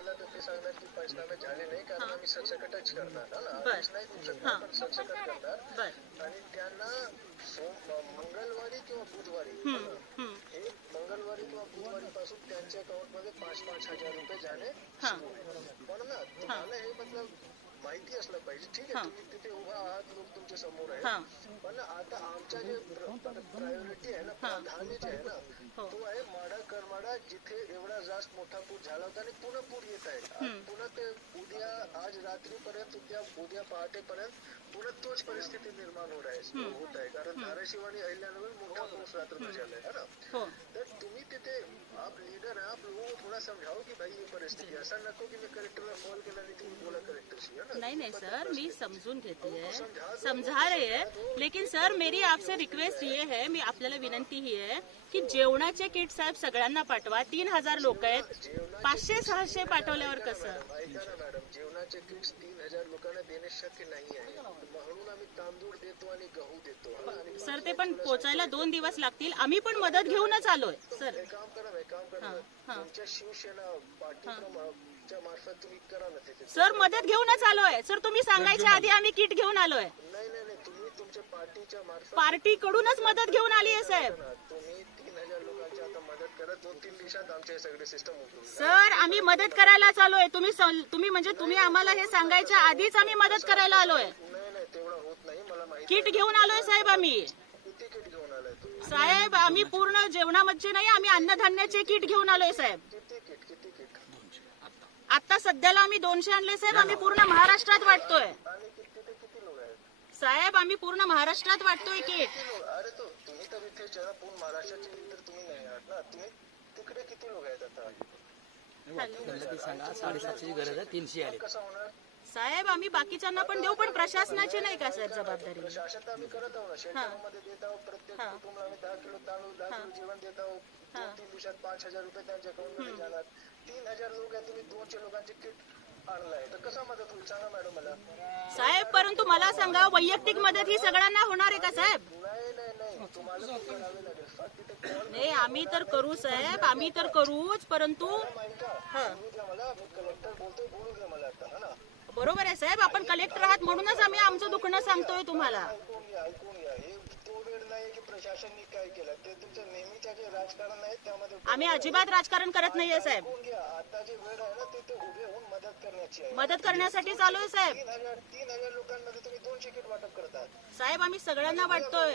मारला तर ते सांगणार की पंचनामे झाले नाही कारण आम्ही सरसकटच करणार हा ना. आदेश नाही देऊ हा. शकणार पण सरसकट करणार आणि त्यांना मंगळवारी किंवा बुधवारी. हे मंगळवारी किंवा बुधवारी पासून त्यांच्या अकाउंटमध्ये पाच पाच हजार रुपये जाणे. पण ना तुम्हाला हे मतलब माहिती असलं पाहिजे. ठीक. आहे तुम्ही तिथे उभा आहात लोक तुमच्यासमोर आहे पण आता आमच्या जे प्रायोरिटी आहे ना प्राधान्य जे आहे ना हो. तो आहे माडा करमाडा जिथे एवढा जास्त मोठा पूर झाला होता आणि पुन्हा पूर येत आहे. पुन्हा ते उद्या आज रात्रीपर्यंत उद्या उद्या पहाटेपर्यंत पुन्हा तोच परिस्थिती निर्माण होत आहे होत आहे. कारण धाराशिव आणि अहिल्यानगर मोठा पाऊस रात्र झालाय है ना? हो. तर तुम्ही तिथे थोड़ा समझाओ की भाई ये परिस्थिती आहे. असं नको की मी कलेक्टरला कॉल केला आणि तुम्ही बोला कलेक्टरशी है ना? नहीं नहीं सर मैं समझून घेते. है समझा रहे. हैं लेकिन सर मेरी आपसे रिक्वेस्ट ये है मी आपल्याला विनंती ही आहे की जेवणाचे किट साहेब सगळ्यांना पाठवा. तीन हजार लोक आहेत. पाचशे सहाशे पाठवल्यावर कसं? ऐका ना मॅडम. जेवणाचे किट्स तीन हजार लोकांना देणे शक्य नाही आहे. म्हणून आम्ही तांदूळ देतो आणि गहू देतो है ना? आणि सर ते पण पोचायला दोन दिवस लागतील. आम्ही पण मदत घेऊनच आलोय. सर. एक काम करा ना एक काम करा ना. तुमच्या शिवसेना पार्टीच्या मार्फत तुम्ही करा ना तिथे सर मदत घेऊनच आलोय. सर तुम्ही सांगायच्या आधी आम्ही किट घेऊन आलोय. नाही नाही नाही. तुम्ही तुमच्या पार्टीच्या मार्फत पार्टी कडूनच मदत घेऊन आली आहे साहेब. करा. तुम्ही तीन हजार लोकांची आता मदत करा. दोन तीन दिवसात आमचे सगळे सिस्टम उठून सर आम्ही मदत करायला आलोय तुम्ही तुम्ही म्हणजे तुम्ही आम्हाला हे सांगायच्या आधीच आम्ही मदत करायला आलोय. होत नाही मला माहिती किट घेऊन आलोय साहेब आम्ही. किती किट घेऊन आलाय तुम्ही? साहेब आम्ही पूर्ण जेवणामध्ये नाही आम्ही अन्नधान्याचे किट घेऊन आलोय साहेब. किती किट किती किट? आता सध्याला आम्ही दोनशे आणले साहेब आम्ही पूर्ण महाराष्ट्रात वाटतोय. आणि किती तिथे किती लोक आहेत? साहेब आम्ही पूर्ण महाराष्ट्रात वाटतोय किट. किती लोक? अरे तो तुम्ही तर इथे जरा पूर्ण महाराष्ट्राचे तर तुम्ही नाही आहात ना. तुम्ही तिकडे किती लोक आहेत आता? त्यांना ती सांगा साडेसातशेची गरज आहे तीनशे आले. कसं होणार? साहेब आम्ही बाकीच्यांना पण देऊ पण प्रशासनाची नाही का साहेब जबाबदारी? प्रशासन तर आम्ही करत आहोत. देत आहोत प्रत्येक कुटुंबाला आम्ही दहा किलो तांदूळ दहा किलो जेवण देत आहोत. दोन तीन दिवसात पाच हजार रुपये त्यांच्या जाणार. तीन हजार लोक आहेत तुम्ही दोनशे लोकांचे किट आणलाय. तर कसा मदत होईल? सांगा मॅडम मला. साहेब परंतु मला सांगा वैयक्तिक मदत ही सगळ्यांना होणार आहे का साहेब? नाही नाही नाही. तुम्हाला ते करावे लागेल. फक्त तिथे कॉल नाही आम्ही तर करू साहेब. आम्ही तर करूच परंतु हा. बोलू द्या मला मी कलेक्टर बोलतोय बोलू द्या मला आता हा ना? बरोबर आहे साहेब आपण कलेक्टर आहात म्हणूनच आम्ही आमचं दुखणं सांगतोय तुम्हाला. ऐकून घ्या ऐकून घ्या हे तो वेळ नाही की प्रशासननी काय केलं ते तुमचं नेहमीच्या जे राजकारण आहे त्यामध्ये आम्ही अजिबात राजकारण करत नाहीये साहेब. ऐकून घ्या आता जे वेळ आहे ना ते उभे होऊन मदत करण्याची आहे मदत करण्यासाठी चालू आहे साहेब. तीन हजार तीन हजार लोकांमध्ये तुम्ही दोनशे किट वाटप करतात साहेब आम्ही सगळ्यांना वाटतोय.